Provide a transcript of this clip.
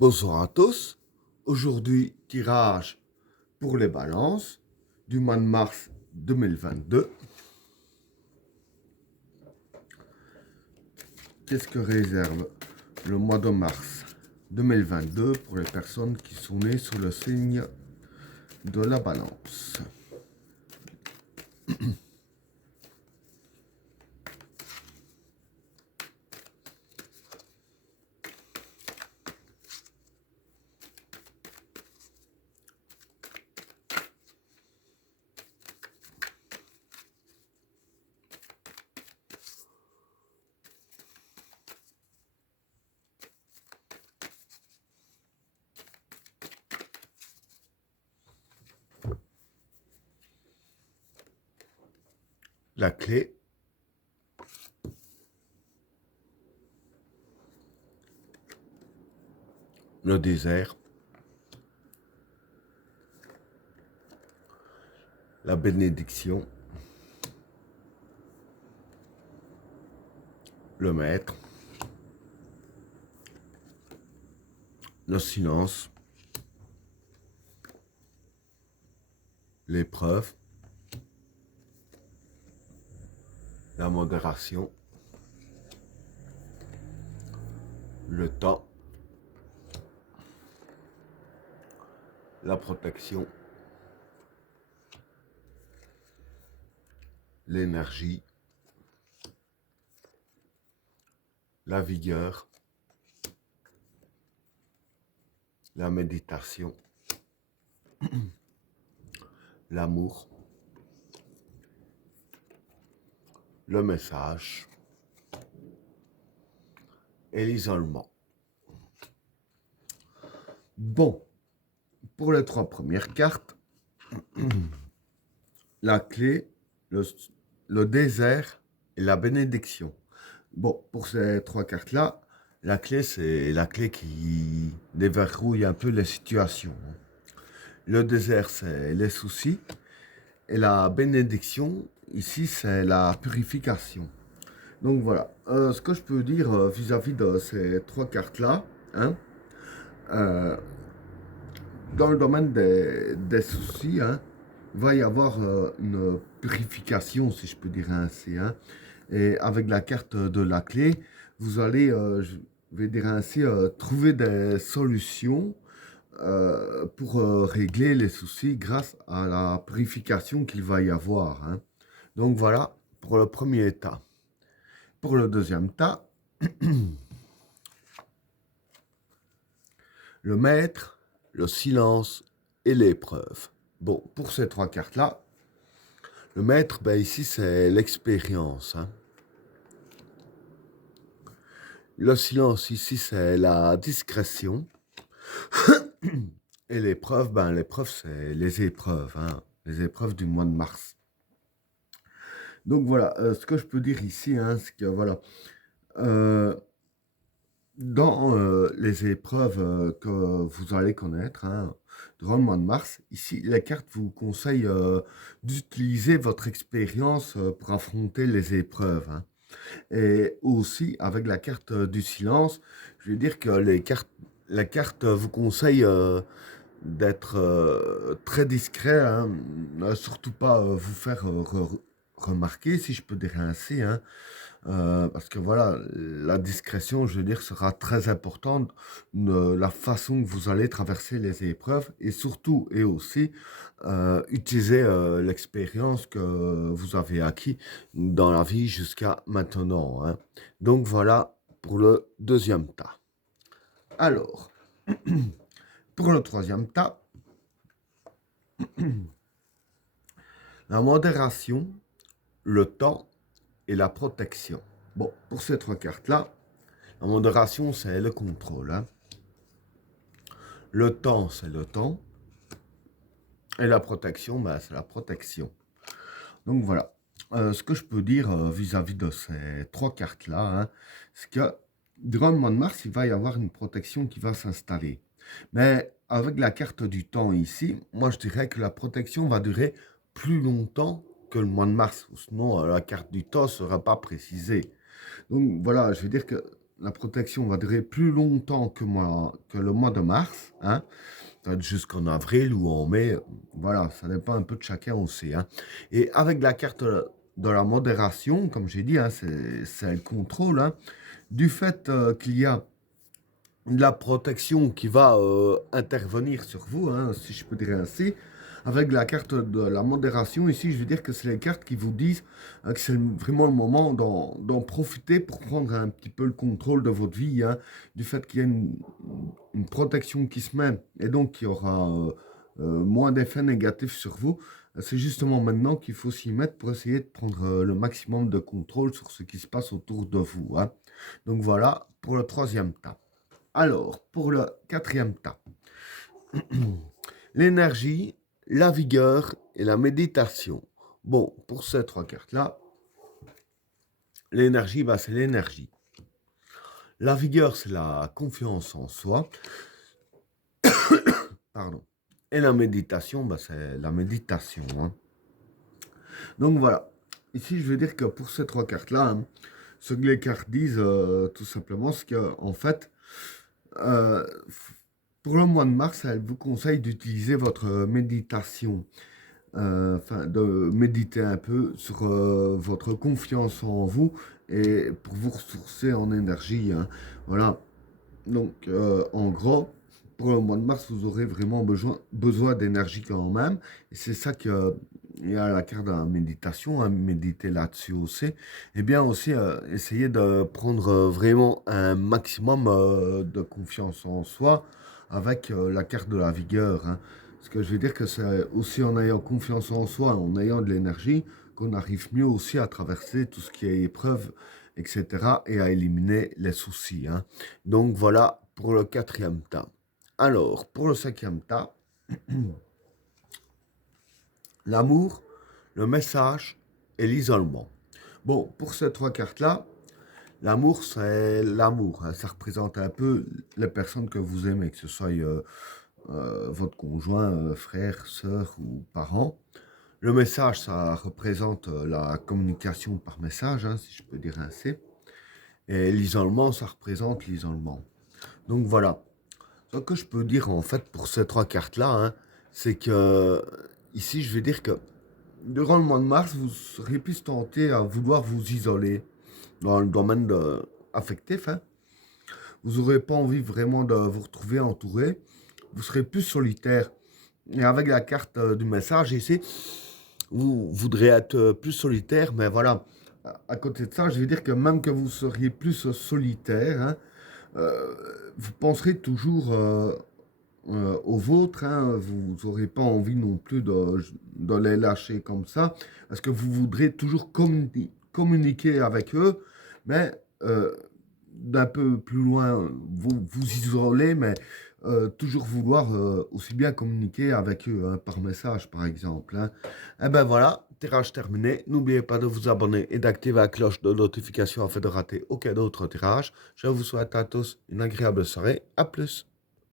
Bonsoir à tous. Aujourd'hui, tirage pour les balances du mois de mars 2022. Qu'est-ce que réserve le mois de mars 2022 pour les personnes qui sont nées sous le signe de la balance? La clé, le désert, la bénédiction, le maître, le silence, l'épreuve, la modération, le temps, la protection, l'énergie, la vigueur, la méditation, l'amour, le message et l'isolement. Bon, pour les trois premières cartes, la clé, le désert et la bénédiction. Bon, pour ces trois cartes-là, la clé, c'est la clé qui déverrouille un peu les situations. Le désert, c'est les soucis. Et la bénédiction, ici, c'est la purification. Donc voilà, ce que je peux dire vis-à-vis de ces trois cartes-là, hein, dans le domaine des soucis, hein, il va y avoir une purification, si je peux dire ainsi. Hein. Et avec la carte de la clé, vous allez, je vais dire ainsi, trouver des solutions pour régler les soucis grâce à la purification qu'il va y avoir. Hein. Donc voilà pour le premier tas. Pour le deuxième tas, le maître, le silence et l'épreuve. Bon, pour ces trois cartes-là, le maître, ben ici, c'est l'expérience. Hein. Le silence, ici, c'est la discrétion. Et l'épreuve, ben l'épreuve, c'est les épreuves. Hein. Les épreuves du mois de mars. Donc voilà, ce que je peux dire ici, hein, c'est que voilà, dans les épreuves que vous allez connaître, hein, durant le mois de mars, ici, la carte vous conseille d'utiliser votre expérience pour affronter les épreuves. Hein. Et aussi, avec la carte du silence, je veux dire que la carte vous conseille d'être très discret, hein, surtout pas vous faire remarquer, si je peux dire ainsi, hein, parce que voilà, la discrétion, je veux dire, sera très importante de la façon que vous allez traverser les épreuves et surtout et aussi utiliser l'expérience que vous avez acquis dans la vie jusqu'à maintenant. Hein. Donc voilà pour le deuxième tas. Alors, pour le troisième tas, la modération, le temps et la protection. Bon, pour ces trois cartes-là, la modération, c'est le contrôle. Hein. Le temps, c'est le temps. Et la protection, ben, c'est la protection. Donc voilà. Ce que je peux dire vis-à-vis de ces trois cartes-là, hein, c'est que durant le mois de mars, il va y avoir une protection qui va s'installer. Mais avec la carte du temps ici, moi je dirais que la protection va durer plus longtemps que le mois de mars. Sinon, la carte du temps ne sera pas précisée. Donc voilà, je veux dire que la protection va durer plus longtemps que le mois de mars, hein, peut-être jusqu'en avril ou en mai, voilà, ça dépend un peu de chacun aussi, hein. Et avec la carte de la modération, comme j'ai dit, hein, c'est le contrôle, hein, du fait qu'il y a de la protection qui va intervenir sur vous, hein, si je peux dire ainsi. Avec la carte de la modération, ici, je veux dire que c'est les cartes qui vous disent que c'est vraiment le moment d'en profiter pour prendre un petit peu le contrôle de votre vie, hein, du fait qu'il y a une protection qui se met et donc qu'il y aura moins d'effets négatifs sur vous. C'est justement maintenant qu'il faut s'y mettre pour essayer de prendre le maximum de contrôle sur ce qui se passe autour de vous, hein. Donc voilà pour le troisième tas. Alors, pour le quatrième tas, l'énergie, la vigueur et la méditation. Bon, pour ces trois cartes-là, l'énergie, bah, c'est l'énergie. La vigueur, c'est la confiance en soi. Pardon. Et la méditation, bah, c'est la méditation, hein. Donc voilà. Ici, je veux dire que pour ces trois cartes-là, hein, ce que les cartes disent, tout simplement, c'est qu'en fait, euh, pour le mois de mars, elle vous conseille d'utiliser votre méditation, enfin de méditer un peu sur votre confiance en vous et pour vous ressourcer en énergie, hein. Voilà. Donc, en gros, pour le mois de mars, vous aurez vraiment besoin d'énergie quand même. Et c'est ça que il y a la carte de la méditation, hein, méditer là-dessus aussi. Et bien aussi, essayer de prendre vraiment un maximum de confiance en soi avec la carte de la vigueur, hein. Ce que je veux dire que c'est aussi en ayant confiance en soi, en ayant de l'énergie, qu'on arrive mieux aussi à traverser tout ce qui est épreuve, etc. et à éliminer les soucis, hein. Donc voilà pour le quatrième tas. Alors, pour le cinquième tas, l'amour, le message et l'isolement. Bon, pour ces trois cartes-là, l'amour, c'est l'amour, hein. Ça représente un peu les personnes que vous aimez, que ce soit votre conjoint, frère, sœur ou parent. Le message, ça représente la communication par message, hein, si je peux dire ainsi. Et l'isolement, ça représente l'isolement. Donc voilà. Ce que je peux dire en fait pour ces trois cartes-là, hein, c'est que ici, je vais dire que durant le mois de mars, vous serez plus tenté à vouloir vous isoler dans le domaine affectif, hein. Vous n'aurez pas envie vraiment de vous retrouver entouré. Vous serez plus solitaire. Et avec la carte du message ici, vous voudrez être plus solitaire, mais voilà. À côté de ça, je vais dire que même que vous seriez plus solitaire, hein, euh, vous penserez toujours aux vôtres, hein. Vous n'aurez pas envie non plus de les lâcher comme ça, parce que vous voudrez toujours communiquer avec eux, mais d'un peu plus loin, vous isoler, mais toujours vouloir aussi bien communiquer avec eux, hein, par message, par exemple, hein. Et ben voilà, tirage terminé. N'oubliez pas de vous abonner et d'activer la cloche de notification afin de rater aucun autre tirage. Je vous souhaite à tous une agréable soirée. À plus.